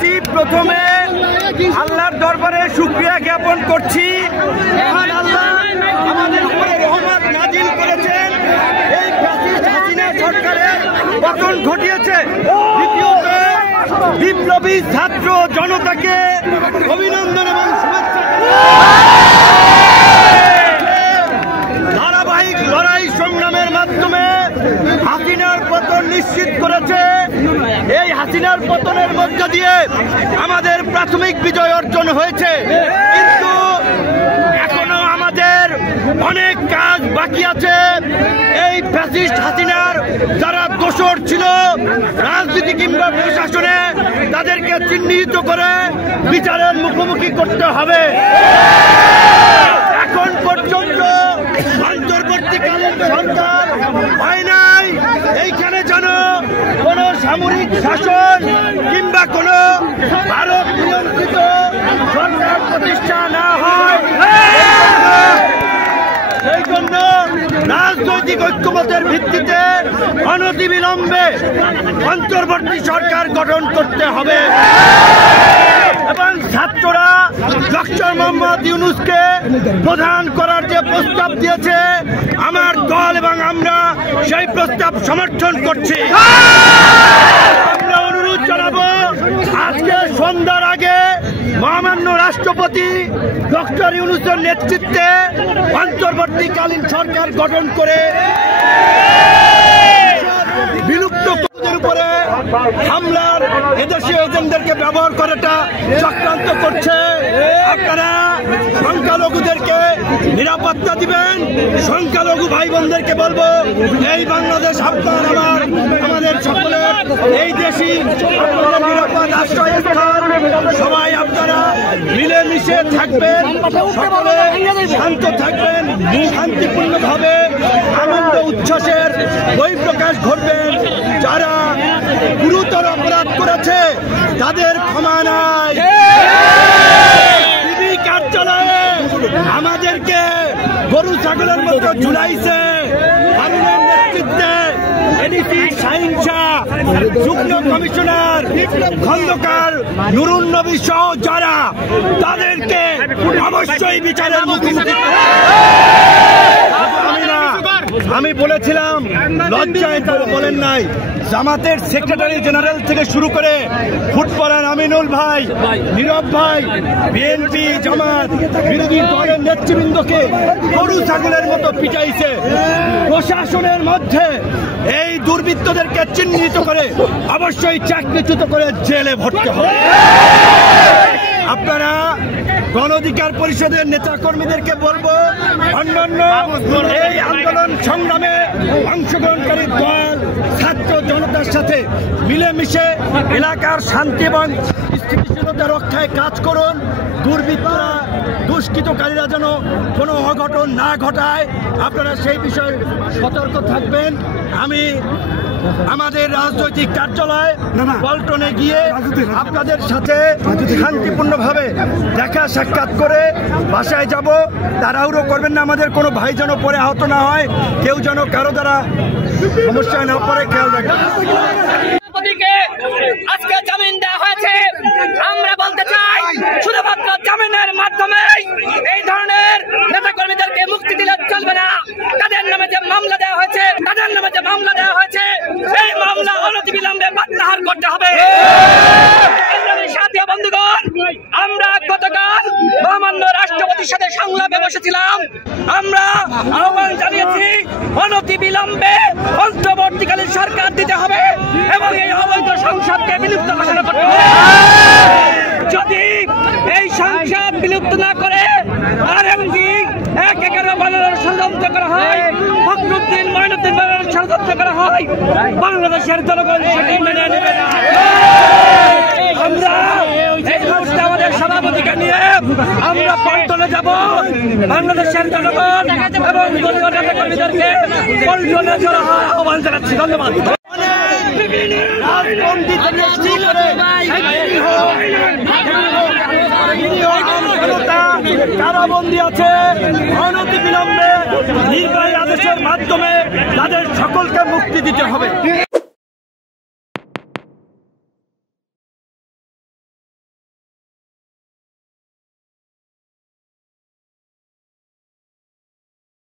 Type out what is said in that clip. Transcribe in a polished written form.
বলতেছি, প্রথমে আল্লাহর দরবারে শুকরিয়া জ্ঞাপন করছি। আল্লাহ আমাদের উপরে রহমত নাজিল করেছেন, এই ফ্যাসিস্ট হাসিনা সরকারের পতন ঘটিয়েছে। দ্বিতীয়ত, বিপ্লবী ছাত্র জনতাকে অভিনন্দন এবং শুভেচ্ছা। ধারাবাহিক লড়াই সংগ্রামের মাধ্যমে হাসিনার পতন নিশ্চিত করেছে। এই হাসিনার পতনের মধ্য দিয়ে আমাদের প্রাথমিক বিজয় অর্জন হয়েছে, কিন্তু এখনো আমাদের অনেক কাজ বাকি আছে। এই ফ্যাসিস্ট হাসিনার যারা দোষর ছিল রাজনীতি কিংবা প্রশাসনে, তাদেরকে চিহ্নিত করে বিচারের মুখোমুখি করতে হবে। এখন পর্যন্ত অন্তর্বর্তীকালীন সরকার হয় নাই, এইখানে যেন কোন সামরিক শাসন কিংবা কোন ভারত নিয়ন্ত্রিত সরকার প্রতিষ্ঠা না হয়। সেই জন্য রাজনৈতিক ঐক্যমতের ভিত্তিতে অনতিবিলম্বে অন্তর্বর্তী সরকার গঠন করতে হবে এবং ছাত্ররা ডক্টর মোহাম্মদ ইউনূসকে প্রধান করার যে প্রস্তাব দিয়েছে, আমার দল এবং আমরা সেই প্রস্তাব সমর্থন করছি। আমরা অনুরোধ জানাবো, আজকে সন্ধ্যার আগে মহামান্য রাষ্ট্রপতি ডক্টর ইউনূসের নেতৃত্বে অন্তর্বর্তীকালীন সরকার গঠন করে বিলুপ্ত পশুদের উপরে হামলার এদেশীয় এজেন্টদেরকে ব্যবহার করাটা চক্রান্ত করছে। আপনারা সংখ্যালঘুদেরকে নিরাপত্তা দিবেন। সংখ্যালঘু ভাই বোনদেরকে বলবো, এই বাংলাদেশ আপনার আমাদের সকলের, এই দেশই আপনাদের নিরাপদ আশ্রয়স্থল। সবাই আপনারা মিলেমিশে থাকবেন, সকলে শান্ত থাকবেন, শান্তিপূর্ণভাবে আনন্দ উচ্ছ্বাসের বহিঃপ্রকাশ ঘটবেন। যারা গুরুতর অপরাধ করেছে তাদের ক্ষমা নাই। টিভি কার্যালয়ে আমাদেরকে গরু ছাগলের মতো ঝুলাইছে। হারুনের নেতৃত্বে এডিসি শাহীন শাহ, যুগ্ম কমিশনার খন্দকার নুরুন নবী সহ যারা, তাদেরকে অবশ্যই বিচারের মুখোমুখি। আমি বলেছিলাম, লজ্জায় তারা বলেন নাই। জামাতের সেক্রেটারি জেনারেল থেকে শুরু করে ফুটবলার আমিনুল ভাই, নীরব ভাই, বিএনপি জামাত বিরোধী দলের নেতৃবৃন্দকে গরু ছাগলের মতো পিটাইছে। প্রশাসনের মধ্যে এই দুর্বৃত্তদেরকে চিহ্নিত করে অবশ্যই চাকরিচ্যুত করে জেলে ভরতে হবে। আপনারা গণ অধিকার পরিষদের নেতা কর্মীদেরকে বলবো, অন্যান্য এই আন্দোলন সংগ্রামে অংশগ্রহণকারী দল ছাত্র জনতার সাথে মিলেমিশে এলাকার শান্তি এবং স্থিতিশীলতা রক্ষায় কাজ করুন। দুর্বৃত্তরা, দুষ্কৃতকারীরা যেন কোনো অঘটন না ঘটায়, আপনারা সেই বিষয়ে সতর্ক থাকবেন। আমি আমাদের রাজনৈতিক কার্যালয় পল্টনে গিয়ে আপনাদের সাথে শান্তিপূর্ণভাবে দেখা সাক্ষাৎ করে বাসায় যাব। তাড়াহুড়ো করবেন না, আমাদের কোনো ভাই যেন পরে আহত না হয়, কেউ যেন কারো দ্বারা সমস্যায় না পড়ে, খেয়াল রাখবেন। আজকে জামিন দেওয়া হয়েছে। আমরা বলতে চাই, শুধুমাত্র জামিনের মাধ্যমে এই ধরনের নেতা কর্মীদেরকে মুক্তি দিলে চলবে না। তাদের নামে যে মামলা দেওয়া হয়েছে, এই মামলা অনতিবিলম্বে প্রত্যাহার করতে হবে। সাথী বন্ধুগণ, আমরা গতকাল মহামান্য রাষ্ট্রপতির সাথে সংলাপে বসেছিলাম। আমরা আহ্বান জানিয়েছি, অনতিবিলম্বে অন্তর্বর্তীকালীন সরকার দিতে হবে এবং এই অবৈধ সংসদকে বিলুপ্ত ঘোষণা করতে হবে। যদি এই সংসদ বিলুপ্ত না করে আরএমজি 1-11 বানানোর ষড়যন্ত্র করা হয়, ফখরুদ্দিন মঈনুদ্দিন বানানোর ষড়যন্ত্র করা হয়, বাংলাদেশের জনগণ সেটি মেনে নেবে না। আমরা এই মুহূর্তে আমাদের সভাপতিকে নিয়ে আমরা পল্টনে যাব। বাংলাদেশের জনগণ এবং দলীয় নেতা কর্মীদেরকে পল্টনে জড়ো হওয়ার আহ্বান জানাচ্ছি। ধন্যবাদ। কারাবন্দী আছে, অনতিবিলম্বে নির্বাহী আদেশের মাধ্যমে